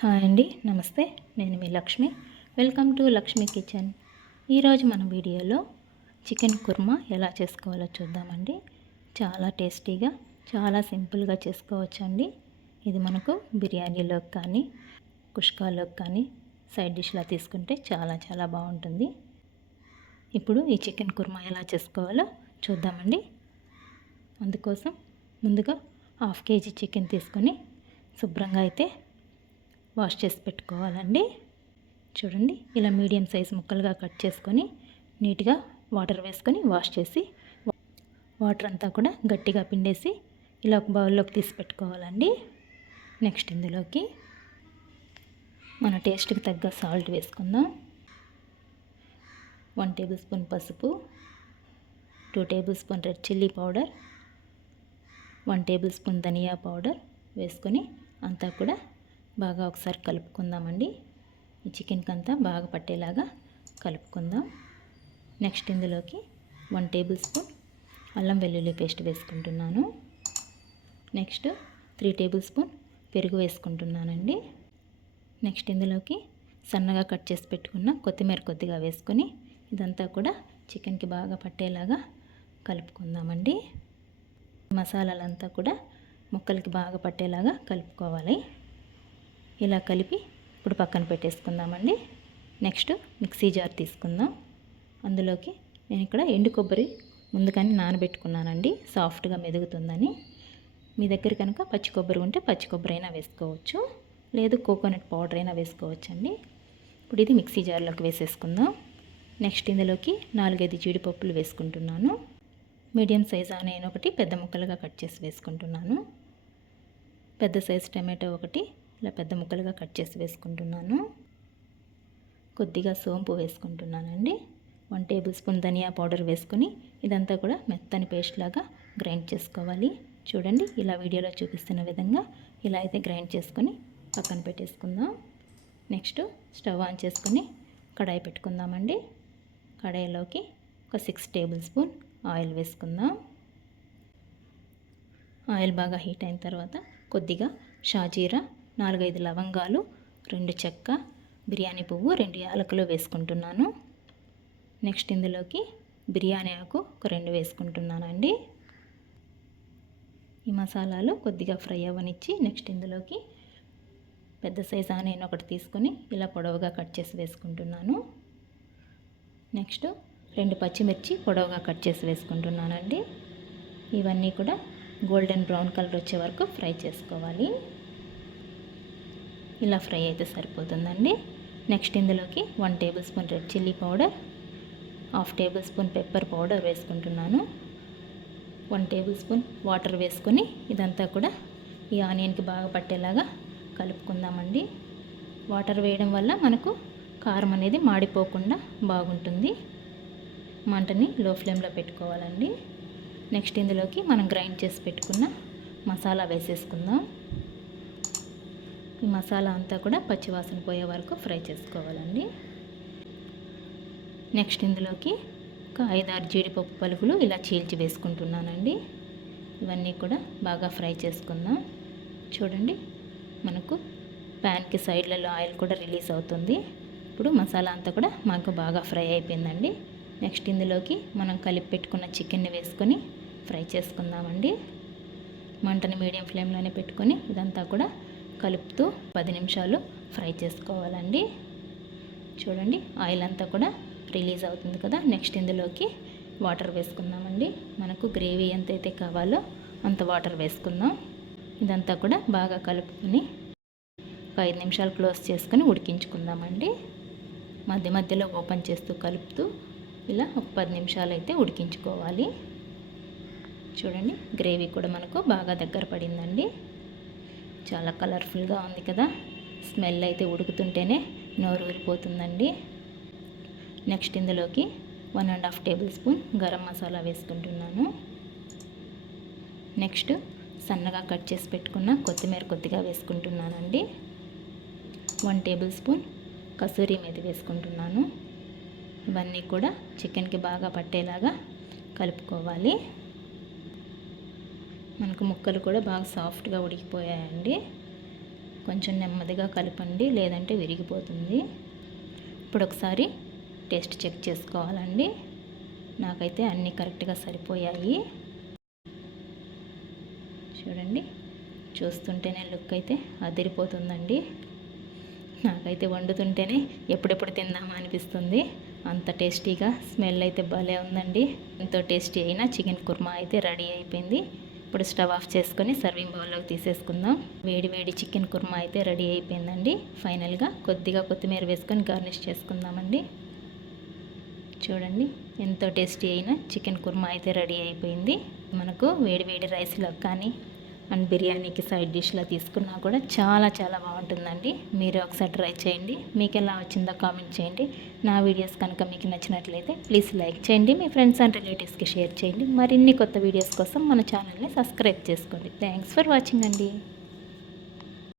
Hi అండి, నమస్తే. నేను మీ Lakshmi. Welcome to Lakshmi kitchen. ఈరోజు మన వీడియోలో చికెన్ కుర్మా ఎలా చేసుకోవాలో చూద్దామండి. చాలా టేస్టీగా, చాలా సింపుల్గా చేసుకోవచ్చండి. ఇది మనకు బిర్యానీలోకి కానీ, కుష్కాలోకి కానీ సైడ్ డిష్లా తీసుకుంటే చాలా చాలా బాగుంటుంది. ఇప్పుడు ఈ చికెన్ కుర్మా ఎలా చేసుకోవాలో చూద్దామండి. అందుకోసం ముందుగా 1/2 kg చికెన్ తీసుకొని శుభ్రంగా అయితే వాష్ చేసి పెట్టుకోవాలండి. చూడండి, ఇలా మీడియం సైజ్ ముక్కలుగా కట్ చేసుకొని నీట్గా వాటర్ వేసుకొని వాష్ చేసి వాటర్ అంతా కూడా గట్టిగా పిండేసి ఇలా ఒక బౌల్లోకి తీసి పెట్టుకోవాలండి. నెక్స్ట్ ఇందులోకి మన టేస్ట్కి తగ్గ సాల్ట్ వేసుకుందాం. 1 టేబుల్ స్పూన్ పసుపు, 2 tablespoon red chilli powder, 1 tablespoon ధనియా పౌడర్ వేసుకొని అంతా కూడా బాగా ఒకసారి కలుపుకుందామండి. ఈ చికెన్కి అంతా బాగా పట్టేలాగా కలుపుకుందాం. నెక్స్ట్ ఇందులోకి 1 టేబుల్ స్పూన్ అల్లం వెల్లుల్లి పేస్ట్ వేసుకుంటున్నాను. నెక్స్ట్ 3 టేబుల్ స్పూన్ పెరుగు వేసుకుంటున్నానండి. నెక్స్ట్ ఇందులోకి సన్నగా కట్ చేసి పెట్టుకున్న కొత్తిమీర కొద్దిగా వేసుకొని ఇదంతా కూడా చికెన్కి బాగా పట్టేలాగా కలుపుకుందామండి. మసాలాలంతా కూడా ముక్కలకి బాగా పట్టేలాగా కలుపుకోవాలి. ఇలా కలిపి ఇప్పుడు పక్కన పెట్టేసుకుందామండి. నెక్స్ట్ మిక్సీ జార్ తీసుకుందాం. అందులోకి నేను ఇక్కడ ఎండు కొబ్బరి ముందుగానే నానబెట్టుకున్నానండి, సాఫ్ట్గా మెదుగుతుందని. మీ దగ్గర కనుక పచ్చి కొబ్బరి ఉంటే పచ్చి కొబ్బరి అయినా వేసుకోవచ్చు, లేదు కోకోనట్ పౌడర్ అయినా వేసుకోవచ్చండి. ఇప్పుడు ఇది మిక్సీ జార్లోకి వేసేసుకుందాం. నెక్స్ట్ ఇందులోకి 4-5 జీడిపప్పులు వేసుకుంటున్నాను. మీడియం సైజ్ ఆనియన్ ఒకటి పెద్ద ముక్కలుగా కట్ చేసి వేసుకుంటున్నాను. పెద్ద సైజ్ టమాటో ఒకటి ఇలా పెద్ద ముక్కలుగా కట్ చేసి వేసుకుంటున్నాను. కొద్దిగా సోంపు వేసుకుంటున్నానండి. 1 టేబుల్ స్పూన్ ధనియా పౌడర్ వేసుకొని ఇదంతా కూడా మెత్తని పేస్ట్ లాగా గ్రైండ్ చేసుకోవాలి. చూడండి, ఇలా వీడియోలో చూపిస్తున్న విధంగా ఇలా అయితే గ్రైండ్ చేసుకొని పక్కన పెట్టేసుకుందాం. నెక్స్ట్ స్టవ్ ఆన్ చేసుకొని కడాయి పెట్టుకుందామండి. కడాయిలోకి ఒక 6 టేబుల్ స్పూన్ ఆయిల్ వేసుకుందాం. ఆయిల్ బాగా హీట్ అయిన తర్వాత కొద్దిగా షాజీరా, 4-5 లవంగాలు, 2 చెక్క, బిర్యానీ పువ్వు, 2 యాలకులు వేసుకుంటున్నాను. నెక్స్ట్ ఇందులోకి బిర్యానీ ఆకు ఒక 2 వేసుకుంటున్నానండి. ఈ మసాలాలు కొద్దిగా ఫ్రై అవ్వనిచ్చి నెక్స్ట్ ఇందులోకి పెద్ద సైజ్ ఆనియన్ ఒకటి తీసుకొని ఇలా పొడవుగా కట్ చేసి వేసుకుంటున్నాను. నెక్స్ట్ 2 పచ్చిమిర్చి పొడవుగా కట్ చేసి వేసుకుంటున్నానండి. ఇవన్నీ కూడా గోల్డెన్ బ్రౌన్ కలర్ వచ్చే వరకు ఫ్రై చేసుకోవాలి. ఇలా ఫ్రై అయితే సరిపోతుందండి. నెక్స్ట్ ఇందులోకి 1 tablespoon red chilli powder, 1/2 table spoon pepper powder వేసుకుంటున్నాను. 1 టేబుల్ స్పూన్ వాటర్ వేసుకొని ఇదంతా కూడా ఈ ఆనియన్కి బాగా పట్టేలాగా కలుపుకుందామండి. వాటర్ వేయడం వల్ల మనకు కారం అనేది మాడిపోకుండా బాగుంటుంది. మంటని లో ఫ్లేమ్లో పెట్టుకోవాలండి. నెక్స్ట్ ఇందులోకి మనం గ్రైండ్ చేసి పెట్టుకున్న మసాలా వేసేసుకుందాం. ఈ మసాలా అంతా కూడా పచ్చివాసన పోయే వరకు ఫ్రై చేసుకోవాలండి. నెక్స్ట్ ఇందులోకి ఒక 5-6 జీడిపప్పు పలుకులు ఇలా చీల్చి వేసుకుంటున్నానండి. ఇవన్నీ కూడా బాగా ఫ్రై చేసుకుందాం. చూడండి, మనకు ప్యాన్కి సైడ్లలో ఆయిల్ కూడా రిలీజ్ అవుతుంది. ఇప్పుడు మసాలా అంతా కూడా మాకు బాగా ఫ్రై అయిపోయిందండి. నెక్స్ట్ ఇందులోకి మనం కలిపి పెట్టుకున్న చికెన్ని వేసుకొని ఫ్రై చేసుకుందామండి. మంటని మీడియం ఫ్లేమ్లోనే పెట్టుకొని ఇదంతా కూడా కలుపుతూ 10 నిమిషాలు ఫ్రై చేసుకోవాలండి. చూడండి, ఆయిల్ అంతా కూడా రిలీజ్ అవుతుంది కదా. నెక్స్ట్ ఇందులోకి వాటర్ వేసుకుందామండి. మనకు గ్రేవీ ఎంతైతే కావాలో అంత వాటర్ వేసుకుందాం. ఇదంతా కూడా బాగా కలుపుకొని 5 నిమిషాలు క్లోజ్ చేసుకొని ఉడికించుకుందామండి. మధ్య మధ్యలో ఓపెన్ చేస్తూ కలుపుతూ ఇలా ఒక 10 నిమిషాలు అయితే ఉడికించుకోవాలి. చూడండి, గ్రేవీ కూడా మనకు బాగా దగ్గర పడిందండి. చాలా కలర్ఫుల్గా ఉంది కదా. స్మెల్ అయితే ఉడుకుతుంటేనే నోరు ఊరిపోతుందండి. నెక్స్ట్ ఇందులోకి 1.5 టేబుల్ స్పూన్ గరం మసాలా వేసుకుంటున్నాను. నెక్స్ట్ సన్నగా కట్ చేసి పెట్టుకున్న కొత్తిమీర కొద్దిగా వేసుకుంటున్నానండి. 1 టేబుల్ స్పూన్ కసూరి మేతి వేసుకుంటున్నాను. ఇవన్నీ కూడా చికెన్కి బాగా పట్టేలాగా కలుపుకోవాలి. మనకు ముక్కలు కూడా బాగా సాఫ్ట్గా ఉడికిపోయాయండి. కొంచెం నెమ్మదిగా కలపండి, లేదంటే విరిగిపోతుంది. ఇప్పుడు ఒకసారి టేస్ట్ చెక్ చేసుకోవాలండి. నాకైతే అన్నీ కరెక్ట్గా సరిపోయాయి. చూడండి, చూస్తుంటేనే లుక్ అయితే అదిరిపోతుందండి. నాకైతే వండుతుంటేనే ఎప్పుడెప్పుడు తిందామా అనిపిస్తుంది. అంత టేస్టీగా స్మెల్ అయితే భలే ఉందండి. ఎంతో టేస్టీ అయిన చికెన్ కుర్మా అయితే రెడీ అయిపోయింది. ఇప్పుడు స్టవ్ ఆఫ్ చేసుకొని సర్వింగ్ బౌల్లోకి తీసేసుకుందాం. వేడి వేడి చికెన్ కుర్మా అయితే రెడీ అయిపోయిందండి. ఫైనల్గా కొద్దిగా కొత్తిమీర వేసుకొని గార్నిష్ చేసుకుందామండి. చూడండి, ఎంతో టేస్టీ అయిన చికెన్ కుర్మా అయితే రెడీ అయిపోయింది. మనకు వేడి వేడి రైస్లో కానీ అండ్ బిర్యానీకి సైడ్ డిష్లా తీసుకున్నా కూడా చాలా చాలా బాగుంటుందండి. మీరు ఒకసారి ట్రై చేయండి. మీకు ఎలా వచ్చిందో కామెంట్ చేయండి. నా వీడియోస్ కనుక మీకు నచ్చినట్లయితే ప్లీజ్ లైక్ చేయండి. మీ ఫ్రెండ్స్ అండ్ రిలేటివ్స్కి షేర్ చేయండి. మరిన్ని కొత్త వీడియోస్ కోసం మన ఛానల్ని సబ్స్క్రైబ్ చేసుకోండి. థ్యాంక్స్ ఫర్ వాచింగ్ అండి.